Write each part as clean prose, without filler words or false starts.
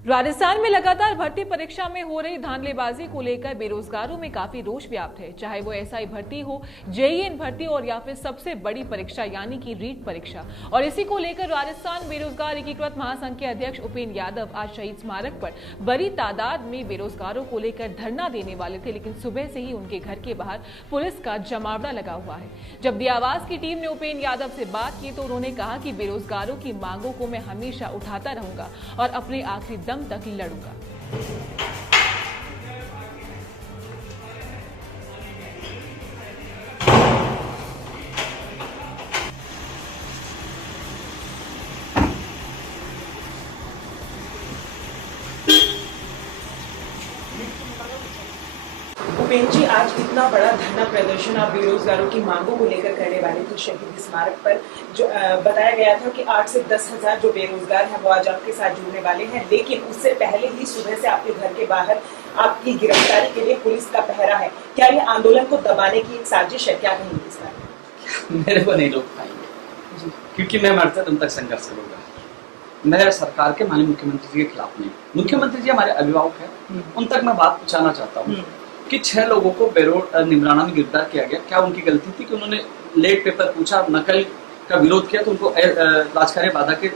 राजस्थान में लगातार भर्ती परीक्षा में हो रही धांधलीबाजी को लेकर बेरोजगारों में काफी रोष व्याप्त है। चाहे वो एसआई भर्ती हो, जेईएन भर्ती और या फिर सबसे बड़ी परीक्षा यानी कि रीट परीक्षा। और इसी को लेकर राजस्थान बेरोजगार एकीकृत महासंघ के अध्यक्ष उपेंद्र यादव आज शहीद स्मारक पर बड़ी तादाद में बेरोजगारों को लेकर धरना देने वाले थे, लेकिन सुबह से ही उनके घर के बाहर पुलिस का जमावड़ा लगा हुआ है। जब दी आवाज की टीम ने उपेंद्र यादव से बात की तो उन्होंने कहा कि बेरोजगारों की मांगों को मैं हमेशा उठाता रहूंगा और अपने आखिरी दम तक लड़ूंगा। उपेंद्र जी, आज इतना बड़ा धरना प्रदर्शन आप बेरोजगारों की मांगों को लेकर करने वाले थे शहीद स्मारक पर, जो बताया गया था कि 8 से 10 हजार जो बेरोजगार हैं वो आज आपके साथ जुड़ने वाले हैं, लेकिन उससे पहले ही सुबह से आपके घर के बाहर आपकी गिरफ्तारी के लिए पुलिस का पहरा है। क्या ये आंदोलन को दबाने की एक साजिश है? क्या कहेंगे इस बारे में? मेरे को नहीं रोक पाएंगे क्योंकि मैं मरते दम तक संघर्ष करूंगा। मैं सरकार के माननीय मुख्यमंत्री जी के खिलाफ नहीं। मुख्यमंत्री जी हमारे अभिभावक हैं, उन तक मैं बात पहुंचाना चाहता हूँ कि 6 लोगों को निमराना में गिरफ्तार किया गया। क्या उनकी गलती थी कि उन्होंने लेट पेपर पूछा, नकल का विरोध किया तो उनको राजकार्य बाधा के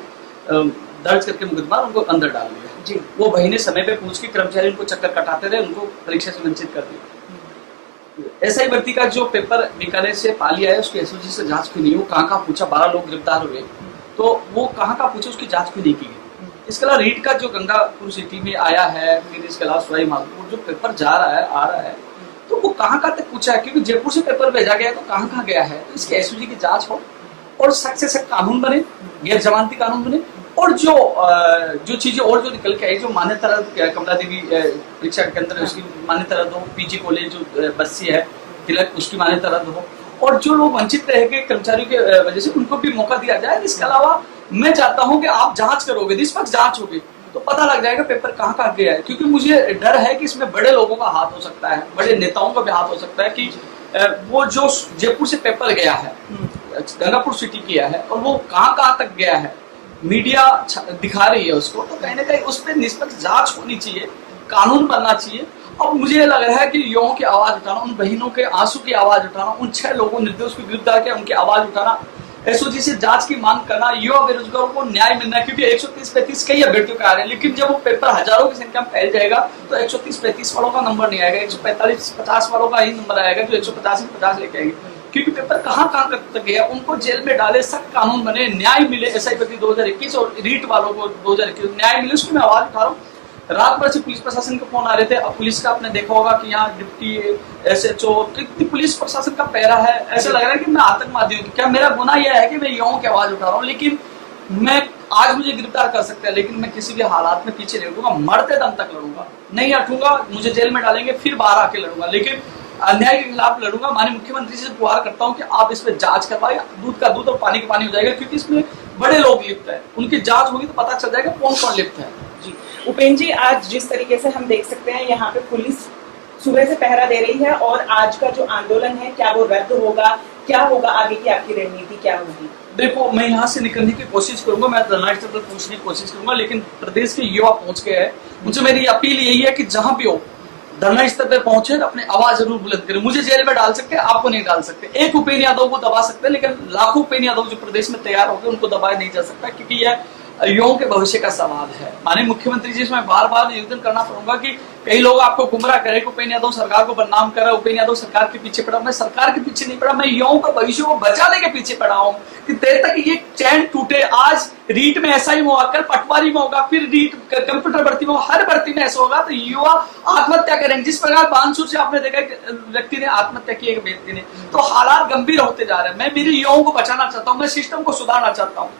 दर्ज करके मुकदमा उनको अंदर डाल दिया जी। वो महीने समय पे पूछ के कर्मचारी उनको चक्कर कटाते रहे, उनको परीक्षा से वंचित कर दिया। एसआई भर्ती का जो पेपर बीकानेर से पाली आया उसकी एसओजी से जांच क्यों नहीं? वो कहाँ पूछा, 12 लोग गिरफ्तार हुए तो वो कहाँ पूछे, उसकी जांच क्यों नहीं की गई? इसके अलावा रीट का जो गंगापुर सिटी में आया है, फिर इसके अलावा सवाई माधोपुर जो पेपर जा रहा है आ रहा है तो वो कहाँ तक पूछा है? क्योंकि जयपुर से पेपर भेजा गया तो कहाँ गया है? तो इसकी एसओजी की जांच हो और सख्त से सख्त कानून बने, गैर जमानती कानून बने। और जो चीजें और जो निकल के आई, जो मान्यता रद्द कमला देवी परीक्षा के अंदर उसकी मान्यता रद्द हो, पीजी कॉलेज जो बस्सी है तिलक उसकी मान्यता रद्द हो, और जो लोग वंचित रह गए कर्मचारियों के वजह से उनको भी मौका दिया जाए। इसके अलावा मैं चाहता हूं कि आप जांच करोगे, निष्पक्ष जांच होगी तो पता लग जाएगा पेपर कहाँ गया है। क्योंकि मुझे डर है कि इसमें बड़े लोगों का हाथ हो सकता है, बड़े नेताओं का भी हाथ हो सकता है कि वो जो जयपुर से पेपर गया है, गंगापुर सिटी किया है और वो कहाँ तक गया है, मीडिया दिखा रही है उसको, तो कहीं ना कहीं उस पर निष्पक्ष जांच होनी चाहिए, कानून बनना चाहिए। अब मुझे लग रहा है कि युवाओं की आवाज उठाना, उन बहनों के आंसू की आवाज उठाना, उन 6 लोगों निर्दोष को गिरफ्तार किया उनकी आवाज उठाना, एसओजी से जांच की मांग करना, युवा बेरोजगारों को न्याय मिलना है। क्योंकि 130-35 कई अभ्यर्थियों का आ रहे हैं, लेकिन जब वो पेपर हजारों की संख्या में फैल जाएगा तो 130-35 वालों का नंबर नहीं आएगा, 145-50 वालों का ही नंबर आएगा जो 150 लेके आएंगे। क्योंकि पेपर कहाँ तक गया, उनको जेल में डाले, सख्त कानून बने, न्याय मिले। एसआई भर्ती 2021 और रीट वालों को 2021 न्याय मिले, उसकी मैं आवाज उठा रहा हूँ। रात भर से पुलिस प्रशासन के फोन आ रहे थे। अब पुलिस का आपने देखा होगा कि यहाँ डिप्टी एसएचओ पुलिस प्रशासन का पहरा है। ऐसा लग रहा है कि मैं आतंकवादी हूँ। क्या मेरा गुनाह यह है कि मैं युवाओं की आवाज उठा रहा हूँ? लेकिन मैं आज मुझे गिरफ्तार कर सकते हैं, लेकिन मैं किसी भी हालात में पीछे नहीं हटूंगा, मरते दम तक लड़ूंगा, नहीं हटूंगा। मुझे जेल में डालेंगे फिर बाहर आके लड़ूंगा, लेकिन अन्याय के खिलाफ लड़ूंगा। माननीय मुख्यमंत्री से गुहार करता हूँ कि आप इस पर जांच करवाइए, दूध का दूध और पानी का पानी हो जाएगा। क्योंकि इसमें बड़े लोग लिप्त है, उनकी जांच होगी तो पता चल जाएगा कौन लिप्त है। जी उपेंद्र जी, आज जिस तरीके से हम देख सकते हैं यहाँ पे पुलिस सुबह से पहरा दे रही है और आज का जो आंदोलन है क्या वो रद्द होगा? क्या होगा आगे की आपकी रणनीति क्या होगी? देखो, मैं यहाँ से निकलने की कोशिश करूंगा, मैं धरना स्थल पर पहुंचने की कोशिश करूंगा, लेकिन प्रदेश के युवा पहुंच गए हैं। मुझे मेरी अपील यही है कि जहां भी हो धरना स्थल पर पहुंचे अपनी आवाज जरूर बुलंद करें। मुझे जेल में डाल सकते हैं, आपको नहीं डाल सकते। एक उपेंद्र यादव को दबा सकते हैं, लेकिन लाखों उपेंद्र यादव जो प्रदेश में तैयार हो गए उनको दबाया नहीं जा सकता, क्योंकि यह युवाओं के भविष्य का सवाल है। माननीय मुख्यमंत्री जी से मैं बार बार निवेदन करना पड़ूंगा कि कई लोग आपको गुमराह करें कि उपेंद्र यादव सरकार को बदनाम कर रहा है, उपेंद्र यादव सरकार के पीछे पड़ा। मैं सरकार के पीछे नहीं पड़ा, मैं युवाओं का भविष्य को बचाने के पीछे पड़ा हूँ कि देर तक ये चैन टूटे। आज रीट में ऐसा ही होगा, कल पटवारी में होगा, फिर रीट कंप्यूटर भर्ती में, हर भर्ती में ऐसा होगा तो युवा आत्महत्या करेंगे। जिस प्रकार बानसूर से आपने देखा व्यक्ति ने आत्महत्या की, एक व्यक्ति ने, तो हालात गंभीर होते जा रहे हैं। मैं मेरे युवाओं को बचाना चाहता हूँ, मैं सिस्टम को सुधारना चाहता हूँ।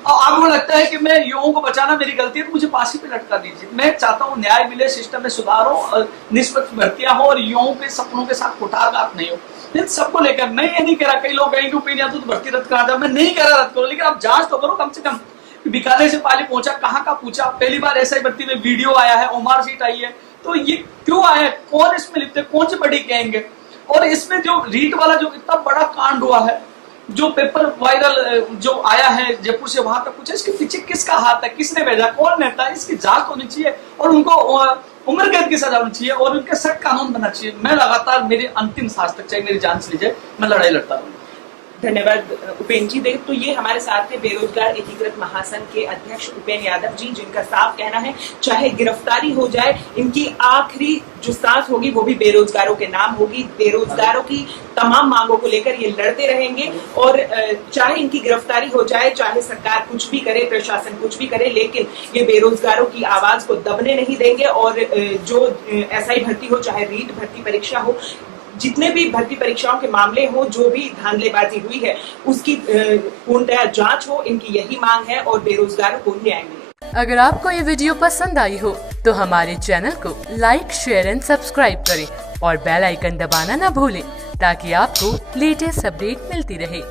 और आपको लगता है कि मैं युवाओं को बचाना मेरी गलती है तो मुझे फांसी पे लटका दीजिए। मैं चाहता हूँ न्याय मिले, सिस्टम में सुधार हो, निष्पक्ष भर्तियां हो और युवाओं के सपनों के साथ कुठारघात नहीं हो। इन सबको लेकर मैं ये नहीं कह रहा, कई लोग कहेंगे उपेंद्र यादव तो भर्ती रद्द करा दो, मैं नहीं कह रहा रद्द करो, लेकिन आप जांच तो करो कम से कम। बीकानेर से पाली पहुंचा, कहाँ का पूछा, पहली बार एसआई भर्ती में वीडियो आया है, ओमार सीट आई है, तो ये क्यों आया, कौन इसमें लिप्त है, कौन सी बड़ी कहेंगे? और इसमें जो रीट वाला जो इतना बड़ा कांड हुआ है, जो पेपर वायरल जो आया है जयपुर से वहां तक पूछा, इसके पीछे किसका हाथ है, किसने भेजा, कौन नेता है, इसकी जांच होनी चाहिए और उनको उम्र कैद की सजा होनी चाहिए और उनके सख्त कानून बनना चाहिए। मैं लगातार मेरी अंतिम सांस तक, चाहे मेरी जान चली जाए, मैं लड़ाई लड़ता रहूंगा। धन्यवाद उपेन जी। देख तो ये हमारे साथ है बेरोजगार एकीकृत महासंघ के अध्यक्ष उपेन यादव जी, जिनका साफ कहना है चाहे गिरफ्तारी हो जाए, इनकी आखिरी जो सांस होगी वो भी बेरोजगारों के नाम होगी। बेरोजगारों की तमाम मांगों को लेकर ये लड़ते रहेंगे और चाहे इनकी गिरफ्तारी हो जाए, चाहे सरकार कुछ भी करे, प्रशासन कुछ भी करे, लेकिन ये बेरोजगारों की आवाज को दबने नहीं देंगे। और जो एसआई भर्ती हो, चाहे रीट भर्ती परीक्षा हो, जितने भी भर्ती परीक्षाओं के मामले हो, जो भी धांधलेबाजी हुई है उसकी पूर्णतया जांच हो, इनकी यही मांग है और बेरोजगारों को न्याय मिले। अगर आपको ये वीडियो पसंद आई हो तो हमारे चैनल को लाइक, शेयर एंड सब्सक्राइब करें और बेल आइकन दबाना न भूलें ताकि आपको लेटेस्ट अपडेट मिलती रहे।